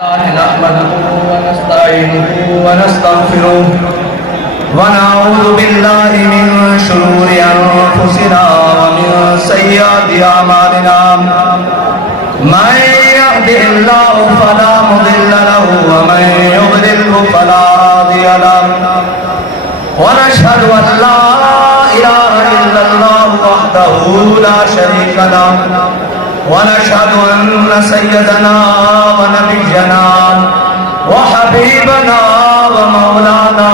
نحمده ونستعينه ونستغفره ونعوذ بالله من شرور أنفسنا ومن سيئات أعمالنا من يهده الله فلا مضل له ومن يضلله فلا هادي له ونشهد أن لا إله إلا الله وحده لا شريك له ونشهد أن سيدنا ونبينا وحبيبنا ومولانا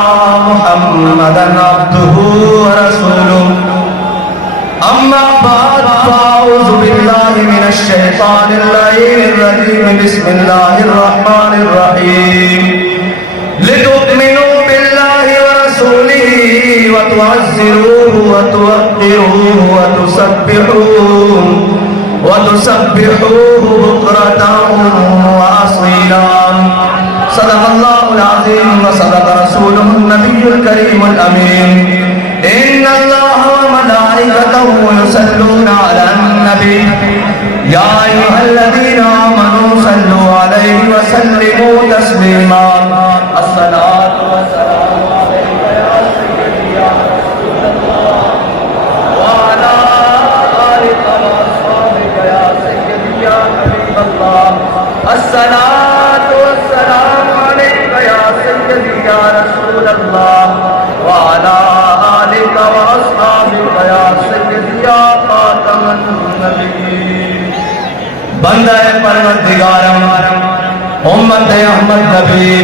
محمدا عبده ورسوله أما بعد فأعوذ بالله من الشيطان اللعين الرجيم بسم الله الرحمن الرحيم لتؤمنوا بالله ورسوله وتعزروه وتوقروه وتسبحوه بكرة وأصيلا صدق الله العظيم وصدق رسوله النبي الكريم الأمين إن الله وملائكته يصلون على النبي يا أيها الذين آمنوا صلوا عليه وسلموا تسليما الصلاة والسلام عليك يا سيدي يا رسول الله وعلى آلك وأصحابك يا سيدي يا حبيب الله الصلاة والسلام عليك يا سيدي يا رسول الله وعلى آلك وأصحابك يا سيدي يا خاتم النبيين بندہ پروردگارم امت احمد نبی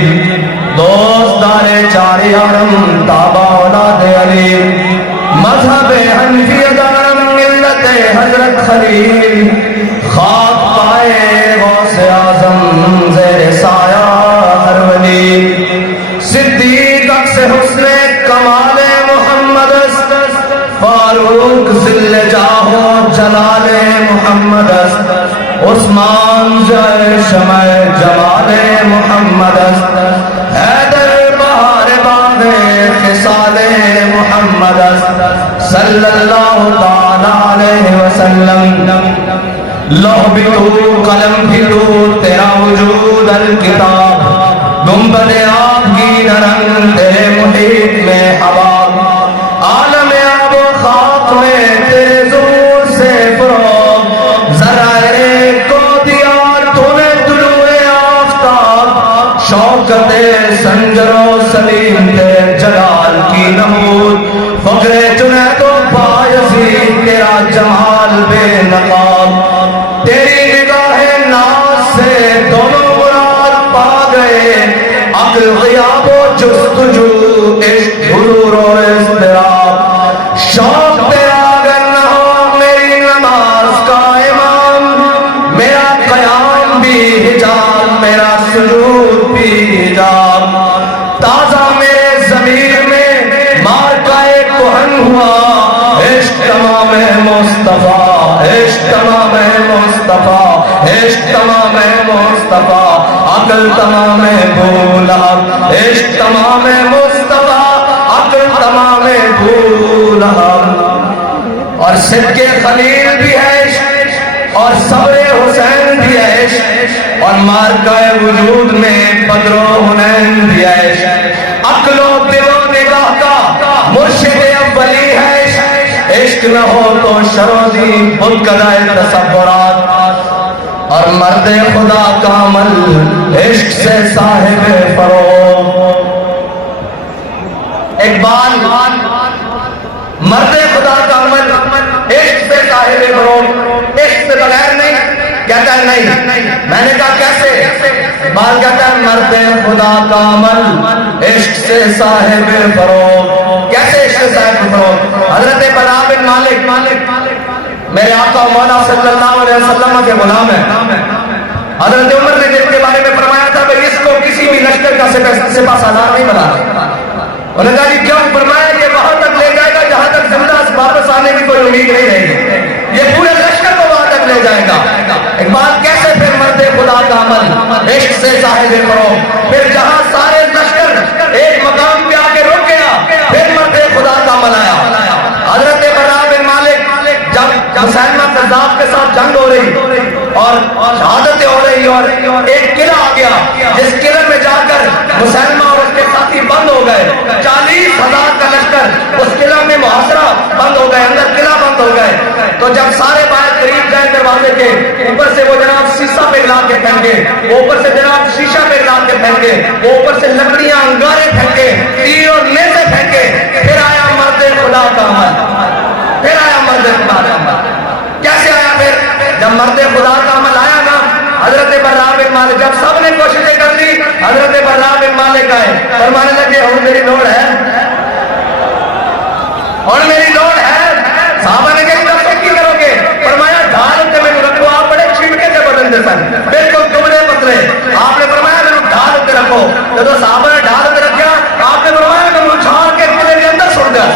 دوستدار چاری عالم تابع اولاد علی مذہب حنفی دارم ملت حضرت خلیل خاک پائے غوث اعظم زیر سایہ ہر ولی صدیق اکس حسن کمال محمد فاروق ذل جاہ و جلال محمد عثمان زر شمع جمال محمد حیدر بہار باغ خصال محمد صلی اللہ تعالی علیہ وسلم لوح بھی تو قلم بھی تو تیرا وجود الکتاب گنبد آپ کی نرنگ تیرے محیط میں ہوا عالم آب و خاک میں تیرے زور سے فروغ ذرائع کو دیا تو نے طلوع آفتاب شوکت سنجر و سلیم تیرے جلال کی نمود فقر جنید و بایزید تیرا جمال بے نقاب تیری نگاہ ناز سے دونوں مراد پا گئے عقل غیاب و جستجو عشق حضور و اضطراب شوق تیرا اگر نہ ہو میری نماز کا امام میرا قیام بھی حجاب میرا سجود بھی حجاب تازہ میرے ضمیر میں مارکہ کہن ہوا عشق تمام مصطفیٰ عشق تمام مصطفیٰ عشق تمام مصطفیٰ عقل تمام بھولا عشق تمام مصطفیٰ عقل تمام بھولا اور صدق خلیل بھی ہے عشق اور صبر حسین بھی ہے عشق اور مارکہ وجود میں بدر و حنین بھی ہے عشق عقل و دل و نگاہ کا مرشد اولی ہے عشق نہ ہو تو شرودی بت کدائے تصورات اور مرد خدا کا عمل عشق سے صاحب فروغ اقبال مرد خدا کا عمل عشق سے صاحب فروغ عشق سے بغیر نہیں کہتا ہے نہیں میں نے کہا کیسے اقبال کہتا ہے مرد خدا کا عمل عشق سے صاحب فروغ کیسے عشق سے صاحب فروغ حضرت بلا بن مالک میرے آقا مولا صلی اللہ علیہ وسلم کے غلام ہیں حضرت عمر نے جن کے بارے میں فرمایا تھا کہ اس کو کسی بھی لشکر کا سپہ سالار نہیں بنا انہوں نے کہا جی کیوں فرمایا یہ وہاں تک لے جائے گا جہاں تک زندہ واپس آنے کی کوئی امید نہیں رہے گی یہ پورے لشکر کو وہاں تک لے جائے گا اقبال کیسے پھر مرد خدا کا عمل عشق سے صاحب فروغ پھر جہاں سارے لشکر ایک مقام پہ آ کے رک گیا پھر مرد خدا کا عمل آیا حضرت بلا بن مالک جب مسلمہ قذاب کے ساتھ جنگ ہو رہی اور شہادتیں ہو رہی اور ایک قلعہ آ گیا اوپر سے جناب شیشہ پہ لا کے پھینکے, اوپر سے لکڑیاں انگارے پھینکے, تیر اور نیزے پھینکے, پھر آیا مرد خدا کا عمل, پھر آیا مرد خدا کا عمل. کیسے آیا پھر؟ جب مرد خدا کا عمل آیا نا, حضرت براء بن مالک, جب سب نے کوششیں کر لی, حضرت براء بن مالک آئے, فرمانے لگے ہوں میری لوڑ ہے, اور میری لوڑ ہے. صحابہ نے کہا تب کی کرو گے؟ فرمایا ڈھال اتنے میں رکھو. آپ بڑے چھینکے کے بدن دے سن, بالکل دبلے پتلے. آپ نے فرمایا میرے ڈھال اتنے رکھو. جب صحابہ نے ڈھال اتنے رکھا, آپ نے فرمایا کہ اچھال کے قلعے کے اندر سٹ گیا.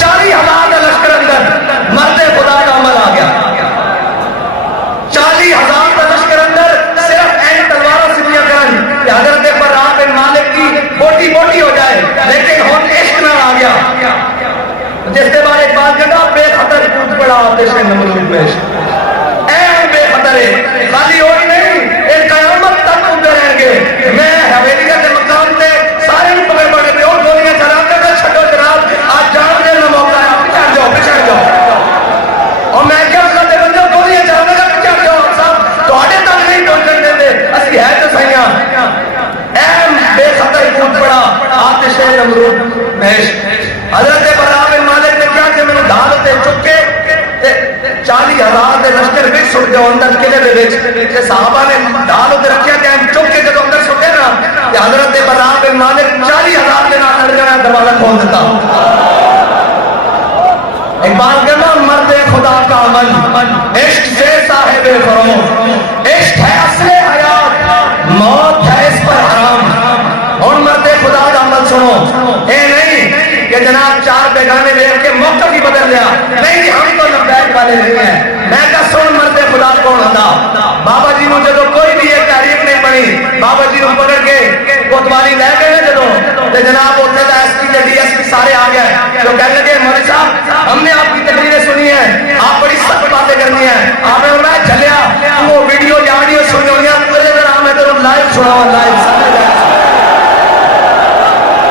40,000 کا لشکر اندر, مرد خدا کا عمل آ گیا. 40,000 کا لشکر اندر, صرف این تلواروں سے دیا کرن کہ حضرت براء بن مالک کی بوٹی بوٹی ہو جائے, لیکن ہون عشق نہ آ گیا. جس کے بعد ایک بات کہتا, بے خطر کود پڑا آتش نمرود میں. اے بے خطر ہے, خالی ہوئی نہیں, ایک قیامت تک اندر رہیں گے. میں حویلی کے مقام تے سارے پکڑ پڑے پہ اور گولیاں چلاتے تھے, چھٹو جناب آج جان دینا موقع ہے, پچھڑ جاؤ پچھڑ جاؤ. اور میں کیا کرتے بندے گولیاں چلانے کا پچھڑ جاؤ, صاحب تو آٹے تک نہیں پہنچن دیتے, اسی ہے تو سہیاں. اے بے خطر کود پڑا آتش نمرود میں. حضرت براء بن مالک نے کیا کہ میں نے ڈھال تے چکے 40,000 دے لشکر وچ سٹ گئے اندر قلعے دے وچ. تے صحابہ نے ڈھال تے رکھیا تے چک کے جب اندر سٹے نا, تے حضرت براء بن مالک 40,000 دے نال لڑ گیا, دروازہ کھول دیتا. ایک بات کہنا, مرد خدا کا عمل, عشق سے صاحب فروغ, عشق ہے اصل حیات, موت ہے اس پر حرام. اور مرد خدا کا عمل سنو, اے نہیں کہ جناب 4 بیگانے دیکھ کے موقع بھی بدل لیا, نہیں ہم تو لبیک والے نہیں ہیں. میں کہا سن مرد خدا کون ہوتا. بابا جی نے جدو کوئی بھی ایک تاریخ نہیں بنی, بابا جی نے پکڑ کے کوتوالی لے گئے جدو, تو جناب اتنے کا S P D S P سارے آ گئے, جو کہنے لگے مولوی صاحب ہم نے آپ کی تقریریں سنی ہیں, آپ بڑی سخت باتیں کرنی ہیں. آپ نے فرمایا چلیا وہ ویڈیو یا آڈیو سنی ہوئی ہیں, تجھے ذرا میں تو لائیو سناؤں, لائیو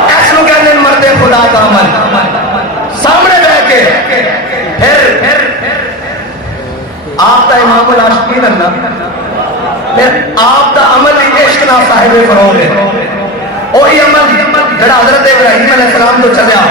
ایسے کہتے ہیں مرد خدا کا عمل سامنے بیٹھ کے. پھر آپ کا امام العاشقین اللہ, پھر آپ کا عمل ہی عشق نہ صاحب فروغ ہے. وہی عمل جڑا حضرت ابراہیم علیہ السلام تو چلیا,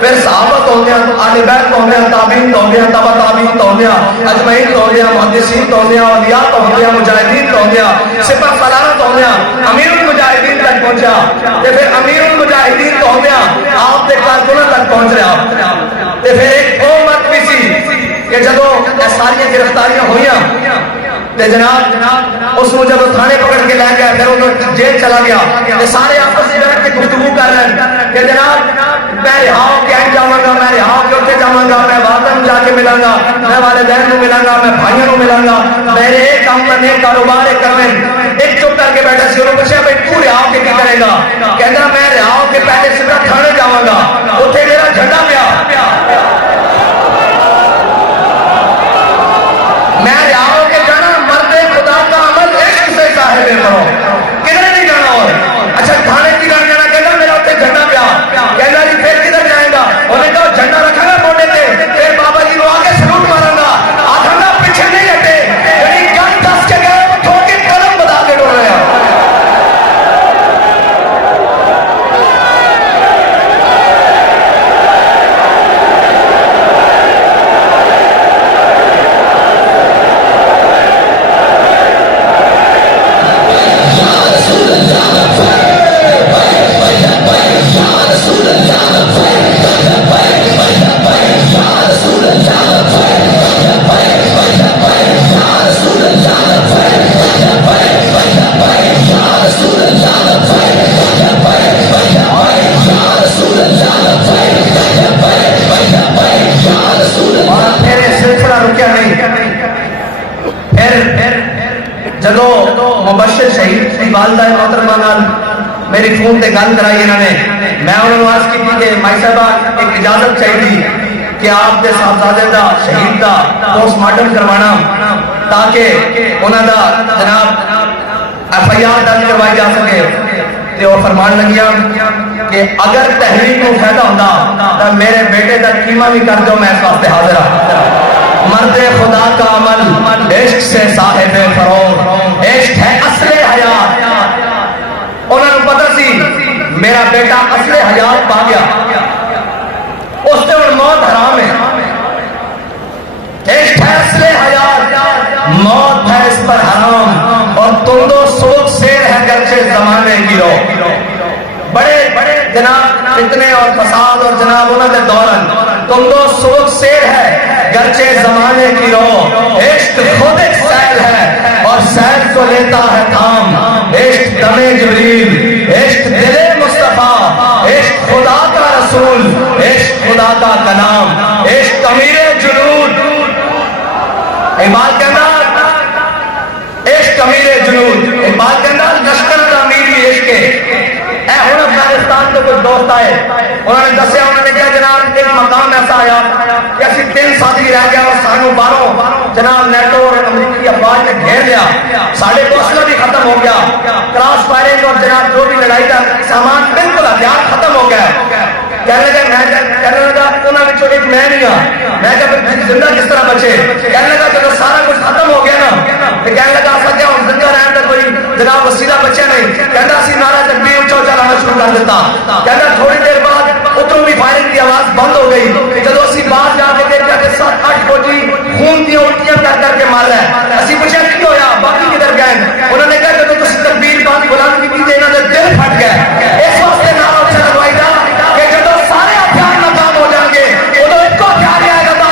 پھر صحابہ تو ہوندیا, آل بیت تو ہوندیا, تابعین تو ہوندیا, تبع تابعین تو ہوندیا, اجمعین تو ہوندیا, محدثین تو ہوندیا, اولیاء تو ہوندیا, مجاہدین تو ہوندیا, سپہ سالارہ تو ہوندیا, امیر المجاہدین تک پہنچا. تے پھر امیر المجاہدین تو ہوندیا آپ دے کارکنوں تک پہنچ رہا. تے پھر ایک او مرد بھی سی کہ جدو یہ ساری گرفتاریاں ہوئیاں, تے جناب اس کو جب تھانے پکڑ کے لے گیا, پھر وہ جیل چلا گیا. تے سارے آپس میں بیٹھ کے گفتگو کر رہے ہیں کہ جناب میں رہا ہو کے جاواں گا, میں رہا ہو کے اتنے جاواں گا, میں والدین جا کے ملاں گا, میں والدین کو ملاں گا, میں بھائیوں کو ملاں گا, میرے ایک کام کرنے کاروبار کرنے. ایک چپ کر کے بیٹھا سی, انہوں پوچھا بھائی تو رہا ہو کے کی کرے گا؟ کہتا میں رہا ہو کے پہلے سیدھا تھانے جاواں گا, اتنے میرا جھنڈا پیا, میں رہا ہو کے جانا. مرد خدا کا عمل عشق سے صاحب کرو, کدھر نہیں جانا. اور اچھا تھانے کی جانا جانا, کہتا میرا اتنے جھنڈا پیا, کہتا جی پھر کدھر جائے گا؟ انہیں کہا جھنڈا رکھا گا موڈے پہ, پھر بابا جی کو آگے سلوٹ مارا گا, آدھا گا پیچھے نہیں ہٹے, یعنی گن دس کے گئے وہ تھوڑ کے قلم بتا کے ڈول رہے ہیں. جدو مبشر شہید کی والدہ محترمہ نال میری فون تے گل کرائی انہوں نے, میں انہوں نے عرض کی کہ مائی صاحبہ ایک اجازت چاہیے کہ آپ کے صاحبزادے دا شہید دا پوسٹ مارٹم کروانا, تاکہ انہوں دا جناب ایف آئی آر درج کروائی جا سکے. تے وہ فرمان لگیا کہ اگر تحریک کو فائدہ ہوتا تو میرے بیٹے دا قیمہ بھی کر دو, میں اس واسطے حاضر ہوں. مرد خدا کا عمل عشق سے صاحب فروغ, عشق ہے اصل میرا بیٹا اصل حیات پا گیا، اس سے اور موت حرام ہے، عشق ہے اصل حیات، موت ہے اس پر حرام، اور تم دو سوک سیر ہے گرچہ زمانے کی رو، بڑے بڑے جناب فتنے اور فساد اور جناب انہوں نے دورن، تم دو سوک سیر ہے گرچہ زمانے کی رو، عشق خود ایک سیل ہے اور سیل کو لیتا ہے تھام، عشق دم جبریل، عشق دل مصطفیٰ، عشق خدا کا رسول، عشق خدا کا کلام، عشق امیر جنود، اقبال کے اندر عشق امیر جنود، اقبال کے اندر لشکر کا امیر بھی عشق ہے۔ اے ہن افغانستان کے کچھ دوست آئے، انہوں نے دسیا، انہوں نے کہا جناب ایک مقام ایسا آیا کہ اسی 3 ساتھی رہ گیا اور سانو باہروں جناب نیٹو اور امریکی افواج نے گھیر لیا، ساڑھے حوصلہ بھی ختم ہو گیا، کراس فائرنگ اور جناب جو بھی لڑائی کا سامان بالکل ہتھیار ختم ہو گیا، کہنے لگا انہوں نے ایک میں نہیں ہوں، میں کہا زندہ کس طرح بچے، کہنے لگا جب سارا کچھ ختم ہو گیا نا، کہنے لگا ایسا کیا ہوں زندہ رہنے کا کوئی جناب وسیلہ بچے نہیں، کہنا اسی نعرہ تکبیر اونچا اونچا لانا شروع کر دیتا، کہنا تھوڑی دیر بعد اتروں بھی فائرنگ کی آواز بند ہو گئی، جب اسی باہر جا کے دیکھا کہ 7-8 فوجی خون کی الٹیاں کر کے مار رہا ہے، اسی پوچھا کی ہویا باقی کدھر گئے، انہوں نے کہا کہ تسی تکبیر باندھی بلند کی تھی انہوں نے دل پھٹ گئے، اس واسطے نعرہ اونچا لگوائی دا کہ جب سارے ہتھیار ناکام ہو جائیں گے ادھر ایک کو ہتھیار آئے گا تو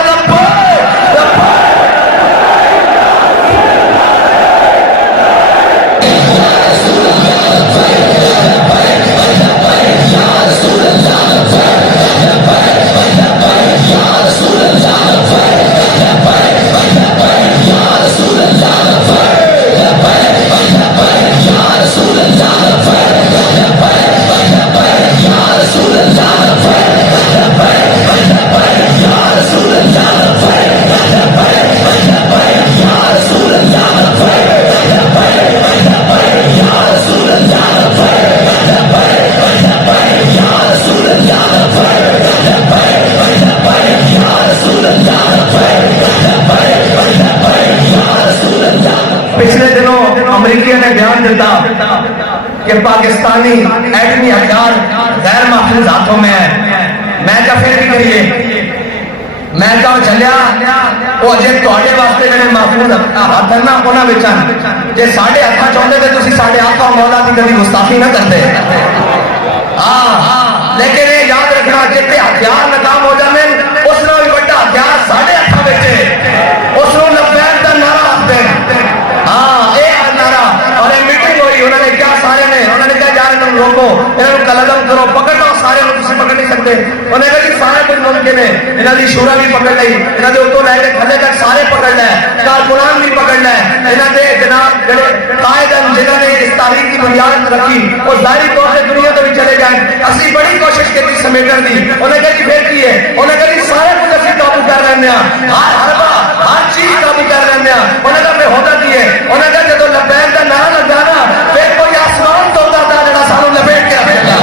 پچھلے دنوں امریکہ نے بیان دیتا کہ پاکستانی ایٹمی ہتھیار غیر محفوظ ہاتھوں میں ہے، میں کہا پھر بھی کریے، میں کہا چلیا وہ اجے تواڈے واسطے میرے محفوظ ہاتھ ہیں نا انہاں وچوں جے ساڈے ہاتھاں چاہندے تے تسی ساڈے ہاتھاں مولا دی کبھی گستاخی نہ کرتے، ہاں لیکن یہ یاد رکھنا جتنے ہتھیار ناکام ہو جاندے اس نال بھی بڑا ہتھیار ساڈے ہاتھاں وچ ہے، اس نوں لبیک دا نعرہ آکھدے ہیں، ہاں اے نعرہ، اور یہ میٹنگ ہوئی انہوں نے کیا سارے نے انہوں نے کہا یار انہوں نے روکو انہوں نے قلم کرو پکڑ لو سارے لوگ تسی پکڑ نہیں سکتے، انہوں نے کہا کہ سارے کچھ ممکن ہے، انہوں نے شورا بھی پکڑ لئی، انہوں نے اتوں لے کے تھلے تک سارے پکڑ لے، کارکنان بھی پکڑ لے، انہوں نے جناب جڑے قائد جنہوں نے اس تاریخ کی بنیاد رکھی وہ ظاہری طور سے دنیا تو بھی چلے جائیں، اسی بڑی کوشش کی سمیٹن دی، انہوں نے کہا کہ پھر کی ہے، انہوں نے کہا کہ سارے کچھ اسی قابو کر رہے ہیں، ہر حربہ ہر چیز قابو کر رہے ہیں، انہوں نے کہا پھر ہوتا کی ہے، انہوں نے کہا جب لبیک کا نعرہ لگ جانا پھر کوئی آسمان تو ہوتا تھا جڑا سانو لپیٹ کے رکھے گا۔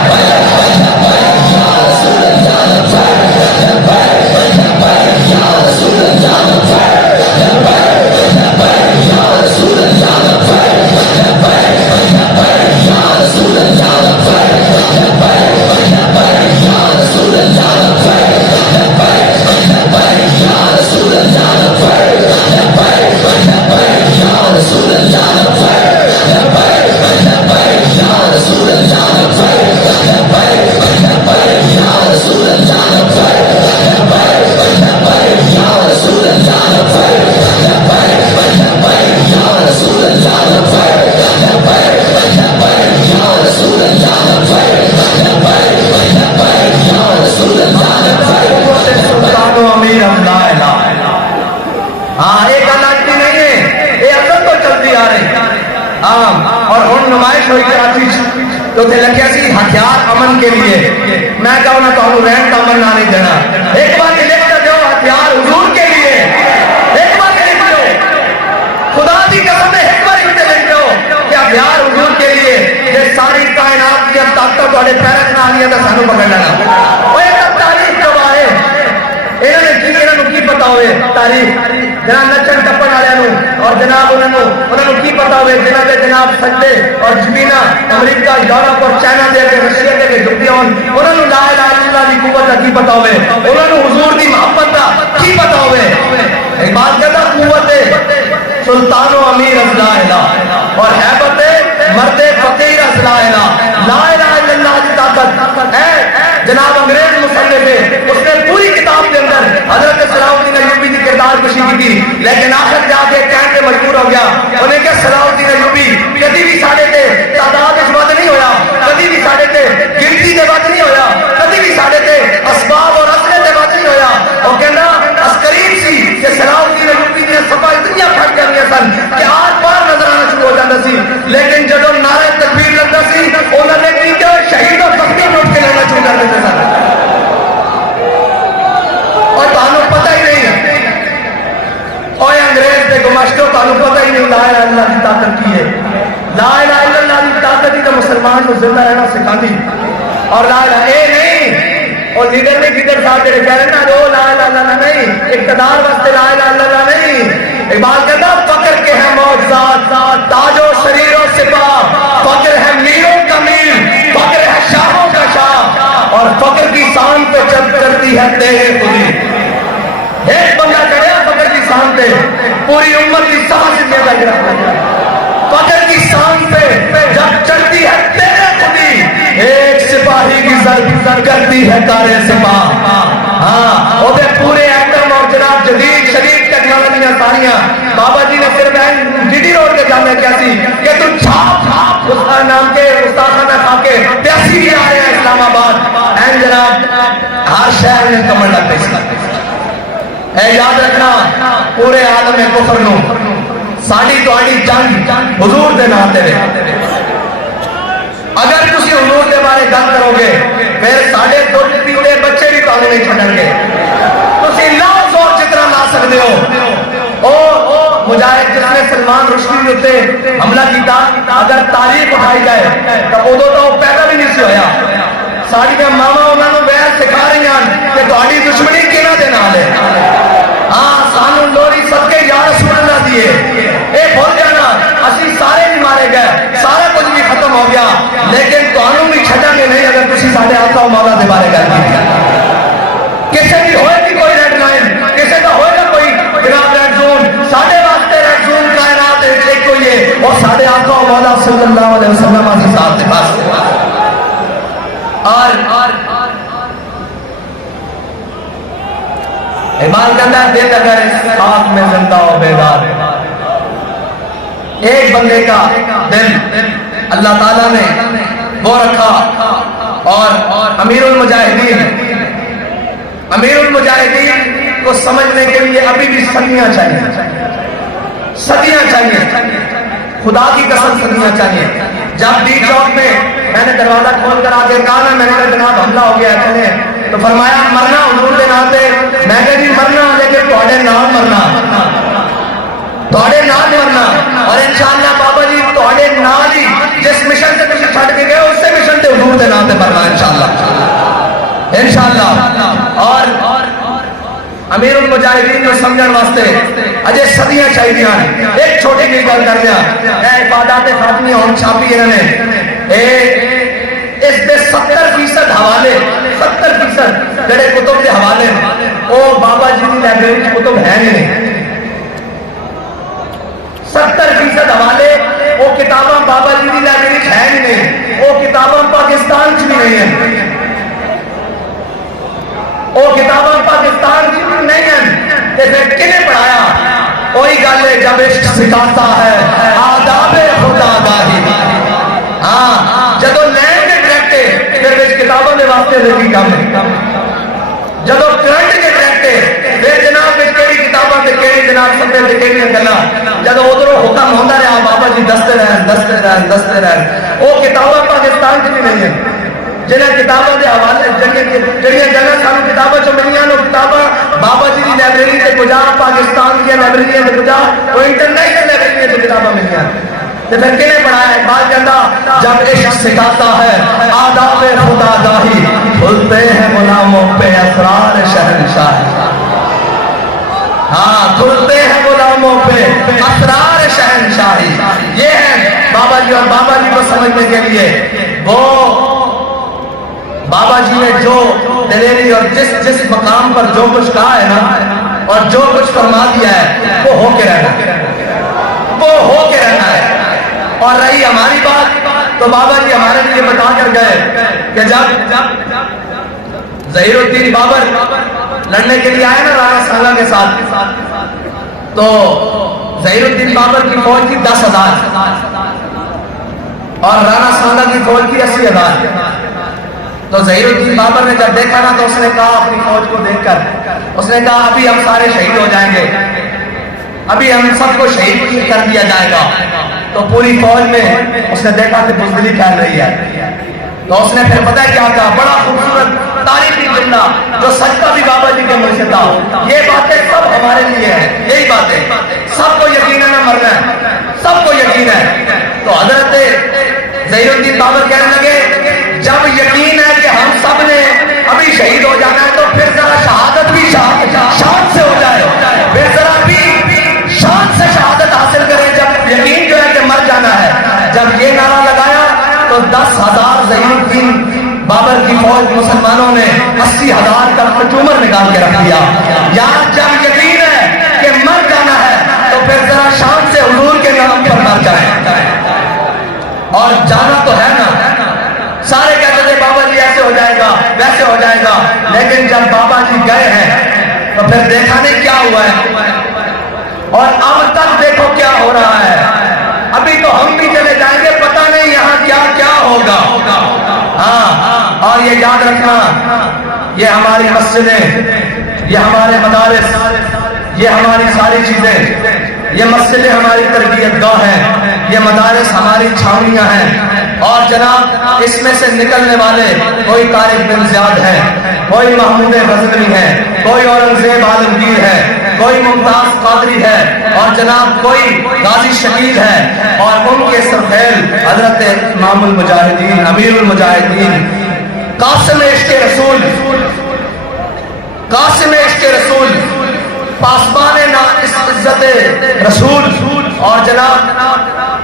ہاں ایک علاقی نہیں ہے یہ اصل تو چلتی آ رہی اور ہن نمائش ہوئی کراچی تو تھے لکھیا سی ہتھیار امن کے لیے، میں کہا انہوں نے تو رہن کا امن نہ نہیں دینا، ایک بار لکھ کر دو ہتھیار حضور کے لیے، ایک بار لکھ دو خدا دی قسم ہے ایک بار لکھ دو کہ ہتھیار حضور کے لیے، یہ ساری کائنات کی اب طاقت والے پیرت نہ آ گیا تو سانو پکڑ لینا، وہ ایک تاریخ جو ہے انہوں نے کی پتا ہوئے تاریخ جناب نچن ٹپن والوں اور جناب انہوں کی پتا ہوئے جنہوں نے جناب سجدے اور زمینہ امریکہ یورپ اور چائنا دے کے رشیا دے کے جھکتے ہون انہوں نے لا الہ الا اللہ دی قوت کا کی پتا ہوئے انہوں نے حضور دی محبت کا کی پتا ہوئے ایک بات کہتا قوت سلطان و امیر از لا الہ اور حیبت مرد فقیر از لا الہ لا الہ الا اللہ کی طاقت ہے جناب انگریز مصنف ہے اس نے پوری کتاب کے اندر حضرت صلاح الدین ایوبی کی کردار کشی کی تھی لیکن آخر جا کے کہنے کے مجبور ہو گیا انہیں کہ صلاح الدین ایوبی کبھی بھی ساڑھے تھے تعداد اس وقت نہیں ہویا کبھی بھی ساڑھے تھے گنتی کے وقت نہیں ہویا کبھی بھی ساڑھے تھے اسباب اور اسلحے کے وقت نہیں ہویا اور کہنا اسکرین سی کہ صلاح الدین ایوبی نے صفحہ اتنی پھٹ کر لیا سن کہ آج بار نظر آنا شروع ہو جاتا سی لیکن جب نعرہ تکبیر لگتا سی انہوں نے کی کہ شہید اور زخمی لوٹ کے لینا شروع کر دیتے سن اور تانوں پتہ ہی نہیں اور انگریز دے گمشتوں تانوں پتہ ہی نہیں لا الہ الا اللہ کی طاقت کی ہے لا الہ الا اللہ کی طاقت ہی تو مسلمان کو زندہ رہنا سکھاتی اور لا الہ اے نہیں اور لیڈر نے لیڈر صاحب تیرے کہہ رہے نا جو لا الہ الا اللہ نہیں اقتدار واسطے لا الہ الا اللہ نہیں اقبال کہتا فقر کے ہیں معجزات تاج و شریر و سپاہ فقر ہے میروں کا میر فقر ہے شاہوں کا شاہ اور فقر کی شان پہ چلتی ہے تیرے خودی ایک بندہ چڑھیا فقر کی شان پہ پوری امت کی سانس لے جا گرا فقر کی شان پہ جب چلتی ہے تیرے خودی ایک سپاہی کی ضرب کرتی ہے کارے سپاہ ہاں وہ پورے ایٹم اور جناب جدید شدید ٹیکنالوجیاں ساریاں بابا جی نے صرف ڈی ڈی روڈ کے جانے کیا سی کہ تم چھاپ اس کا نام کے استاذانہ کھا کے پیاسی بھی آ رہے ہیں اسلام آباد این جناب ہر شہر میں کمر لگتے اسلام اے یاد رکھنا پورے عالم کفر نو ساڑی تو آڑی جنگ حضور دے ناتے رہے اگر تسی حضور دے بارے گل کرو گے پھر ساڑے دودھ پیڑے بچے بھی تانے نہیں چھڑن گے تسی لاؤ زور جتنا لا سکتے ہو او مجاہد جس نے سلمان رشدی ہوتے حملہ کیتا اگر تاریخ اٹھائی جائے تو ادو تو پیدا بھی نہیں سی ہویا ساڑی میں ماما انہوں نے بیعت سکھا رہی ہیں کہ تہاڈی دشمنی کینا دے نال ہے ہاں سانو لوری صدقے یا رسول اللہ دیے اے بھول جانا اسی سارے بھی مارے گئے سارا کچھ بھی ختم ہو گیا لیکن تانوں بھی چھڈا گے نہیں اگر تسی ساڈے آقا و مولا دے بارے گل کی کسے بھی ہوئے گی کوئی ریڈ لائن کسے کا ہوئے گا کوئی جناب ریڈ زون ساڈے واسطے ریڈ زون کائنات ایک کوئی ہے اور ساڈے آقا و مولا صلی اللہ علیہ وسلم کے ساتھ پاس اور ایمان کہتا ہے دل اگر اس خاک میں زندہ ہو بیدار ایک بندے کا دل اللہ تعالیٰ نے وہ رکھا اور امیر المجاہدین کو سمجھنے کے لیے ابھی بھی صدیاں چاہیے خدا کی قسم صدیاں چاہیے جب ڈی چوک میں نے دروازہ کھول کر آگے کہا نا میں نے کہا جناب حملہ ہو گیا چلے تو فرمایا مرنا حضور کے نام پہ میں کہا جی مرنا لیکن تھوڑے نام مرنا تھوڑے نام مرنا اور انشاءاللہ بابا جی تھوڑے نام ہی جس مشن سے تجھے چھڑ کے گئے اس سے مشن تے حضور کے نام پہ مرنا انشاءاللہ اور امیر المجاہدین کو سمجھن واسطے اجے صدیاں چاہیے ایک چھوٹی بھی گل کر دیا اے عبادات خاتمی ہون چھاپی انہوں نے اس دے 70% حوالے 70% جڑے کتب کے حوالے او بابا جی کی لائبریری کتب ہے نہیں 70% حوالے وہ کتاباں بابا جی کی لائبریری ہے نہیں وہ کتاباں پاکستان کی بھی نہیں ہیں وہ کتاباں پاکستان کی بھی نہیں ہیں جیسے کنہیں پڑھایا وہی گل ہے جب عشق سکھاتا ہے آداب خدا گاہی ہاں جدو لین کے ڈائریکٹے پھر اس کتابوں کے واسطے دیکھی کام ہے جدو کرنٹ کے ڈائریکٹے پھر جناب اس کیڑی کتابوں کے کیڑی جناب سبے کے کیڑی گلا جدو ادھر حکم ہوتا رہا بابا جی دستے رہن وہ کتابیں پاکستان کی بھی نہیں ہیں جنہیں کتابوں کے حوالے جڑیاں جگہ سانو کتابوں چ ملیاں نو کتاباں بابا جی کی لائبریری سے کجا پاکستان کی لائبریری سے کجا وہ انٹرنیشنل لائبریری سے کتاباں ملیاں تو پھر کنے پڑھایا ہے بات کہتا جب عشق سکھاتا ہے آداب خدا گاہی کھلتے ہیں غلاموں پہ اسرار شہنشاہی ہاں کھلتے ہیں غلاموں پہ اسرار شہنشاہی یہ ہے بابا بابا جی اور بابا جی کو سمجھنے کے لیے وہ بابا جی نے جو دلیری اور جس مقام پر جو کچھ کہا ہے نا اور جو کچھ فرما دیا ہے وہ ہو کے رہنا ہے، وہ ہو کے رہنا ہے۔ اور رہی ہماری بات تو بابا جی ہمارے لیے بتا کر گئے کہ جب ظہیر الدین بابر لڑنے کے لیے آئے نا رانا سانگا کے ساتھ، تو ظہیر الدین بابر کی فوج تھی 10,000 اور رانا سانگا کی فوج تھی 80,000۔ تو ظہیر الدین بابر نے جب دیکھا نا تو اس نے کہا اپنی فوج کو دیکھ کر، اس نے کہا ابھی ہم سارے شہید ہو جائیں گے، ابھی ہم سب کو شہید کر دیا جائے گا۔ تو پوری فوج میں اس نے دیکھا کہ بزدلی پھیل رہی ہے، تو اس نے پھر پتہ کیا کہا، بڑا خوبصورت تاریخی جملہ جو سچ کا بھی بابا جی کے منہ سے تھا، یہ باتیں سب ہمارے لیے ہیں، یہی باتیں سب کو یقین ہے نہ مرنا ہے، سب کو یقین ہے۔ تو حضرت ظہیر الدین بابر کہنے لگے جب یقین ہے کہ ہم سب نے ابھی شہید ہو جانا ہے تو پھر ذرا شہادت بھی شان سے ہو جائے، پھر ذرا بھی شان سے شہادت حاصل کریں جب یقین جو ہے کہ مر جانا ہے۔ جب یہ نعرہ لگایا تو 10,000 ظہیر الدین بابر کی فوج مسلمانوں نے 80,000 کا کچومر نکال کے رکھ دیا۔ یہاں جب یقین ہے کہ مر جانا ہے تو پھر ذرا شان سے حضور کے نام پر مر جائیں، اور جانا تو ہے نا۔ سارے کہتے تھے بابا جی ایسے ہو جائے گا ویسے ہو جائے گا، لیکن جب بابا جی گئے ہیں تو پھر دیکھا نہیں کیا ہوا ہے، اور اب تک دیکھو کیا ہو رہا ہے۔ ابھی تو ہم بھی چلے جائیں گے، پتہ نہیں یہاں کیا کیا ہوگا۔ ہاں، اور یہ یاد رکھنا، یہ ہماری مسجدیں، یہ ہمارے مدارس، یہ ہماری ساری چیزیں، یہ مسجدیں ہماری تربیت گاہ ہیں، یہ مدارس ہماری چھاؤنیاں ہیں۔ اور جناب اس میں سے نکلنے والے کوئی طارق بن زیاد ہے، کوئی محمود غزنوی ہے، کوئی اورنگزیب عالمگیر ہے، کوئی ممتاز قادری ہے، اور جناب کوئی غازی شکیل ہے، اور ان کے سرخیل حضرت امام المجاہدین امیر المجاہدین قاسم عشق رسول، قاسم عشق رسول، پاسبان عزت رسول، اور جناب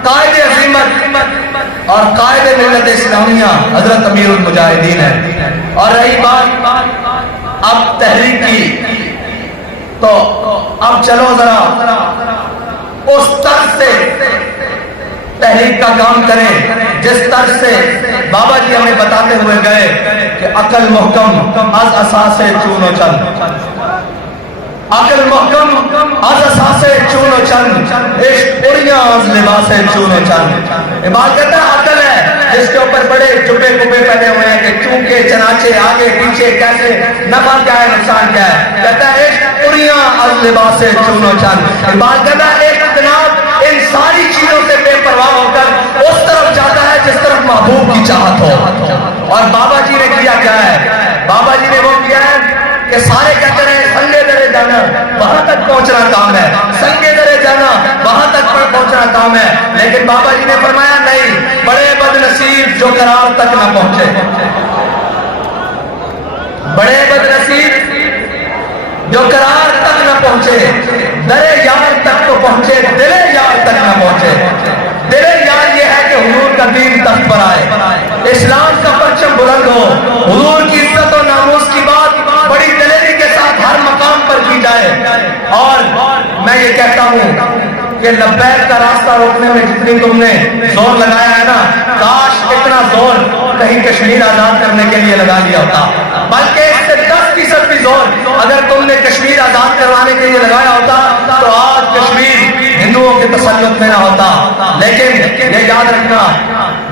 قائد عظیمت اور قائد ملت اسلامیہ حضرت امیر المجاہدین ہے۔ اور رہی بات اب تحریک کی، تو اب چلو ذرا اس طرز سے تحریک کا کام کریں جس طرز سے بابا جی ہمیں بتاتے ہوئے گئے کہ عقل محکم از اساس چون و چند، عقل محکم از اساس چون و چند، عشق اڑیاں از لباس چون و چند۔ یہ بات کہتا ہے عقل ہے جس کے اوپر بڑے چپے کپے پہنے ہوئے ہیں کہ چونکہ چنانچہ آگے پیچھے کیسے، نفع کیا ہے نقصان کیا ہے۔ کہتا ہے عشق اڑیاں از لباس چون و چند۔ یہ بات کہتا ہے ایک جناب ان ساری چیزوں سے بے پرواہ ہو کر اس طرف جاتا ہے جس طرف محبوب کی چاہت ہو۔ اور بابا جی نے کیا کیا ہے؟ بابا جی نے وہ کیا ہے کہ سارے کہتے رہے سنگے درے جانا وہاں تک پہنچنا کام ہے، سنگے درے جانا وہاں تک پہنچنا کام ہے، لیکن بابا جی نے فرمایا نہیں، بڑے بد نصیب جو قرار تک نہ پہنچے، بڑے بد نصیب جو قرار تک نہ پہنچے، درے یار تک تو پہنچے، دلے یار تک نہ پہنچے۔ دلے یار یہ ہے کہ حضور کا دین تخت پر آئے، اسلام کا پرچم بلند ہو، حضور کی عزت و ناموس کی بات بڑی دلیری کے ساتھ ہر مقام پر کی جائے۔ اور میں یہ کہتا ہوں کہ لبیک کا راستہ روکنے میں جتنی تم نے زور لگایا ہے نا، کاش اتنا زور کہیں کشمیر آزاد کرنے کے لیے لگا لیا ہوتا، بلکہ اس سے 10% بھی زور اگر تم نے کشمیر آزاد کروانے کے لیے لگایا ہوتا تو آج کشمیر ہندوؤں کے تسلط میں نہ ہوتا۔ لیکن یہ یاد رکھنا،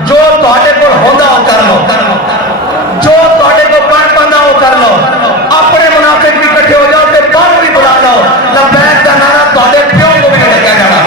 جو تواڈے کو ہوندہ ہو کر لو، جو تواڈے کو پڑھ پاندہ ہو کر لو، اپنے منافق بھی کٹھے ہو جاؤ تے بار بھی بلا لو، لبیک کا نعرہ تواڈے پیو کو بھی لگا جانا۔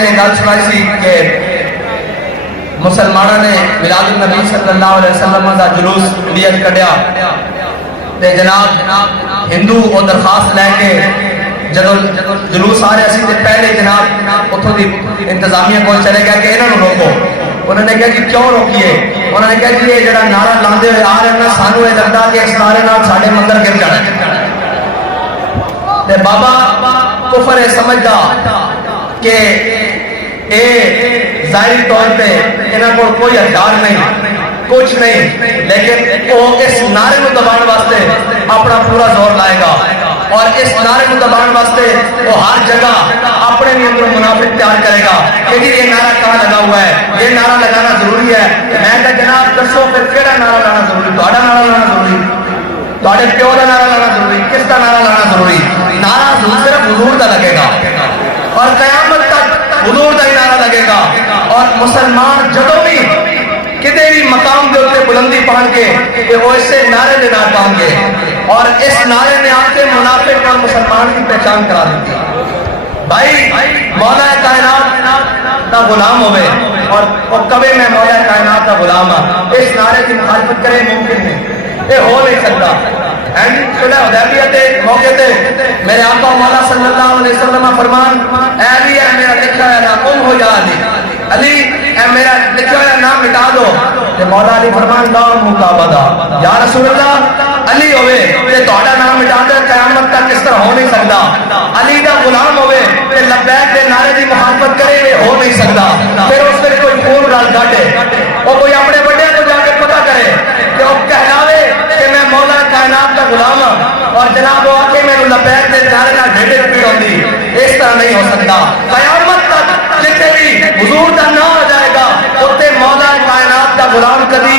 تے گل سنائی سی کہ مسلمانوں نے میلاد النبی صلی اللہ علیہ وسلم دا جلوس انڈیا کڈیا تے جناب ہندو وہ درخواست لے کے جدو جلوس آ رہا سی تے پہلے جناب اتوں دی انتظامیہ کو چلے گیا کہ انہوں نے روکو. انہوں نے کہا کہ کیوں روکیے؟ انہوں نے کہا کہ یہ جڑا نعرہ لاندے ہوئے آ رہے ہیں سانو یہ لگتا کہ اس نعرے نال ساڈے مندر گر جانا تے بابا کفر سمجھدا کہ اے ظاہری طور پہ انہاں کو کوئی ہتھیار نہیں کچھ نہیں لیکن وہ اس نعرے کو دبان واسطے اپنا پورا زور لائے گا اور اس نعرے کو دبان واسطے وہ ہر جگہ اپنے بھی اندر منافق تیار کرے گا کہ یہ نعرہ کہاں لگا ہوا ہے, یہ نعرہ لگانا ضروری ہے. میں کہ جناب دسو پھر کیڑا نعرہ لانا ضروری؟ تہاڈا نعرہ لانا ضروری؟ تہاڈے پیو دا نعرہ لانا ضروری؟ کس دا نعرہ لانا ضروری؟ نعرہ صرف حضور دا لگے گا اور قیامت تک حضور دا ہی نعرہ لگے گا. اور مسلمان جدوں بھی کدے بھی مقام دے اوپر بلندی پہن کے کہ وہ اسے نعرے دے نال پہن گے اور اس نعرے نے آ کے منافق اور مسلمان کی پہچان کرا دیتی. بھائی مولا کائنات دا غلام ہوئے اور کبھی میں مولا کائنات دا غلام ہاں, اس نعرے کی مخالفت کرے ممکن نہیں, یہ ہو نہیں سکتا. صلح حدیبیہ کے موقع تے میرے آقا مولا صلی اللہ علیہ وسلم فرمان اے علی اے میرا لکھا ہوا نام گم ہو جا علی, علی اے میرا لکھا ہوا نام مٹا دو. تے مولا علی فرمان لا مقابدہ یا رسول اللہ علی ہوئے تے تہاڈا نام مٹا دے قیامت تک اس طرح ہو نہیں سکتا. علی دا غلام ہوئے تے لبیک دے نعرے دی مخالفت کرے یہ ہو نہیں سکتا. پھر اس میں کوئی خون رل کاٹے وہ کوئی اپنے بڑے کو جا کے پتہ کرے کہ وہ کہلاوے کہ میں مولا کائنات کا غلام ہوں اور جناب وہ آکے میں لبیک دے نعرے نال ڈھیڈے پیڑ ہوندی. اس طرح نہیں ہو سکتا. قیامت تک جتنے بھی حضور کا نام آ جائے گا اتنے مولا کائنات کا غلام کبھی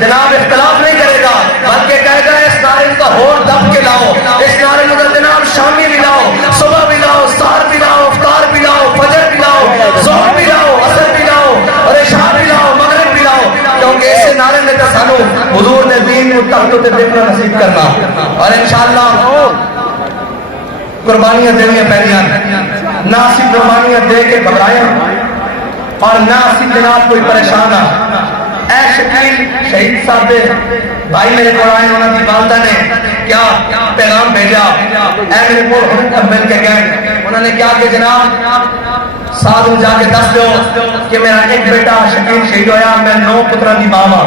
جناب اختلاف نہیں کرے گا بلکہ کہے گا اس نعرے کا ہور دب کے لاؤ, اس نعرے کا جناب شامی بھی لاؤ, صبح بھی لاؤ, سحر بھی لاؤ, افطار بھی لاؤ, فجر بھی لاؤ, ظہر بھی لاؤ, عصر بھی لاؤ اور عشاء بھی لاؤ, مغرب بھی لاؤ, کیونکہ اس نعرے میں تو سانو حضور نے دین کو تحت تے دیکھنا نصیب کرنا. اور انشاءاللہ قربانیاں دینیاں پہنیاں نہ اسی قربانیاں دے کے گھبرائیں اور نہ اسی جناب کوئی پریشان ہاں. اے شکیل شہید صاحب بھائی میرے کو آئے انہوں کی والدہ نے کیا پیغام بھیجا, اے میرے کو مل کے گئے انہوں نے کیا کہ جناب ساتھ جا کے دس دو کہ میرا ایک بیٹا شکیل شہید ہویا, میں 9 پتروں کی ماں ہاں,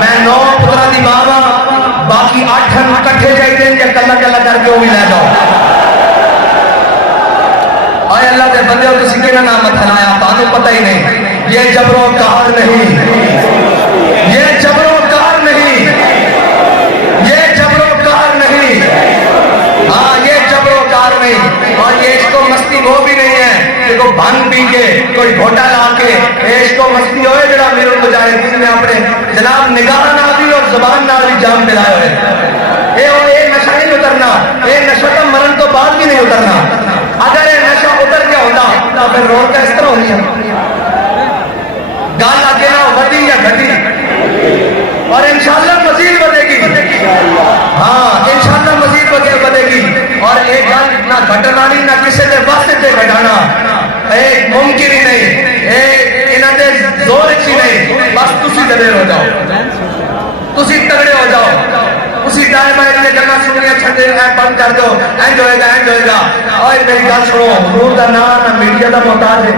میں 9 پتروں کی ماں ہاں, باقی 8 کٹھے چاہیے یا کلا کلا کر کے وہ بھی لے جاؤ. آئے اللہ کے بندے ہو کسی کے نام مت کھلایا, تانوں پتہ ہی نہیں. یہ جبر و قہر نہیں, یہ جبر و قہر نہیں, یہ جبر و قہر نہیں, ہاں یہ جبر و قہر نہیں. اور یہ عشق و مستی وہ بھی نہیں ہے کہ کوئی بھنگ پی کے کوئی گھوٹا لا کے عشق و مستی ہوئے جڑا میرے مجاہدین نے اپنے جناب نگاہ نہ دی اور زبان نہ بھی جان دلائے ہوئے. یہ نشہ نہیں اترنا, یہ نشہ تو مرن تو بعد بھی نہیں اترنا. اگر یہ نشہ اتر گیا ہوتا تو پھر روڈ کا اس طرح ہونی ہے گال آگے نہ بڑھی یا گھٹی اور انشاءاللہ مزید بڑھے گی. ہاں انشاءاللہ مزید بڑھے گی. اور ایک گال نہ گھٹنا نہیں نہ کسی کے واسطے سے گھٹانا ایک ممکن ہی نہیں, انہوں نے زور اچھی نہیں. بس تسی دلیر ہو جاؤ, تسی تگڑے ہو جاؤ, اسی ٹائم میں نے جگہ سنیا چھڑے بند کر دو اینڈ ہوئے گا. اور میری گل سنو, حضور دا نام نہ میڈیا دا محتاج ہے,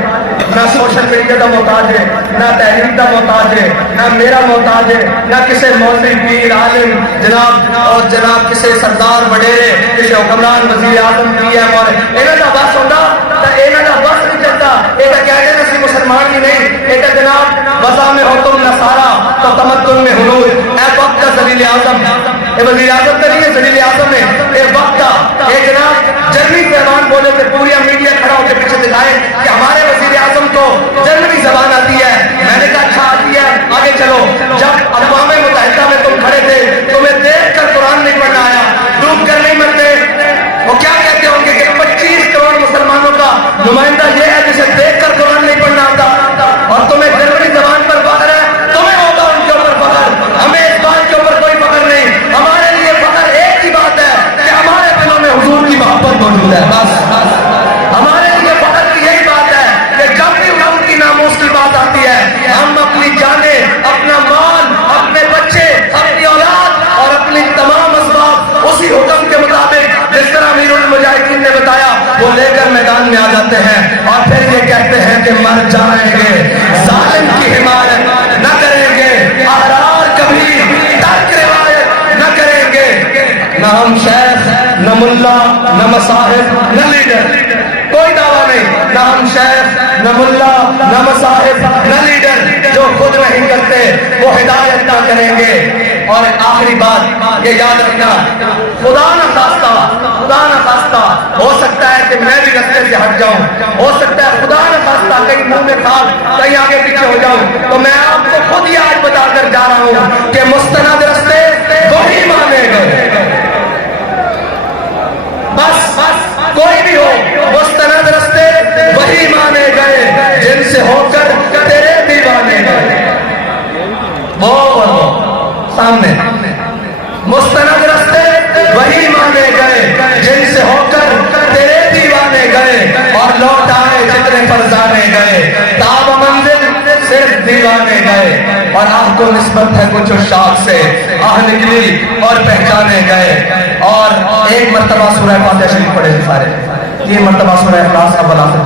نہ سوشل میڈیا دا محتاج ہے, نہ تحریر دا محتاج ہے, نہ میرا محتاج ہے, نہ کسی مولوی پیر عالم جناب اور جناب کسی سردار وڈیرے کسی حکمران وزیر اعظم پی ایم اور انہاں دا بس ہوندا تے انہاں دا بس نہیں چلتا. یہ تو کہتے ہیں اسی مسلمان ہی نہیں, یہ تو جناب وضع میں ہو تم نصارا تو تمدن میں حلول. اے وقت کا ذلیل اعظم, یہ وزیر اعظم تو نہیں ہے, ذلیل اعظم ہے. یہ وقت کا یہ جناب جرمنی پیغام بولے تھے, پوریا میڈیا کھڑا ہو کے پیچھے دکھائے کہ ہمارے وزیر اعظم کو جرمنی زبان آتی ہے. میں نے کہا اچھا آتی ہے, آگے چلو. جب اقوام متحدہ میں تم کھڑے تھے تمہیں دیکھ کر قرآن نہیں پڑھنا آیا, ڈوب کر نہیں مرتے. وہ کیا کہتے ہوں گے کہ 25 کروڑ مسلمانوں کا نمائندہ یہ ہے جسے دیکھ کر قرآن نہیں پڑھنا آتا اور تمہیں جرمنی زبان پر فخر ہے. تمہیں ہوگا ان کے اوپر فخر, ہمیں اس بات کے اوپر کوئی فخر نہیں. ہمارے لیے فخر ایک ہی بات ہے کہ ہمارے دلوں میں حضور کی محبت موجود ہے. بس ہمارے لیے فخر کی یہی نہ ہم شیخ نہ ملا نہ مصاحب نہ لیڈر، کوئی دعویٰ نہیں، نہ ہم شیخ نہ ملا نہ مصاحب نہ لیڈر، جو خود نہیں کرتے وہ ہدایت نہ کریں گے۔ اور آخری بات یہ یاد رکھنا، خدا نہ خواستہ ہو سکتا ہے کہ میں بھی رستے سے ہٹ جاؤں، ہو سکتا ہے خدا نہ خواستہ کہیں منہ میں کھال کہیں آگے پیچھے ہو جاؤں، تو میں آپ کو خود ہی آج بتا کر جا رہا ہوں کہ مستند رستے وہی مانے گئے، بس کوئی بھی ہو، مستند رستے وہی مانے گئے جن سے ہو کر تیرے دیوانے گئے۔ وہ سامنے مستند رستے وہی مانے گئے جن سے ہو کر تیرے دیوانے گئے، اور لوٹ آئے جتنے فرزانے گئے، تاب منزل صرف دیوانے گئے، اور آہ کو نسبت ہے کچھ اشاق سے، آہ نکلی اور پہچانے گئے۔ اور ایک مرتبہ سورہ فاتحہ شریف پڑھے سارے، 3 مرتبہ سورہ اخلاص کا بلا سے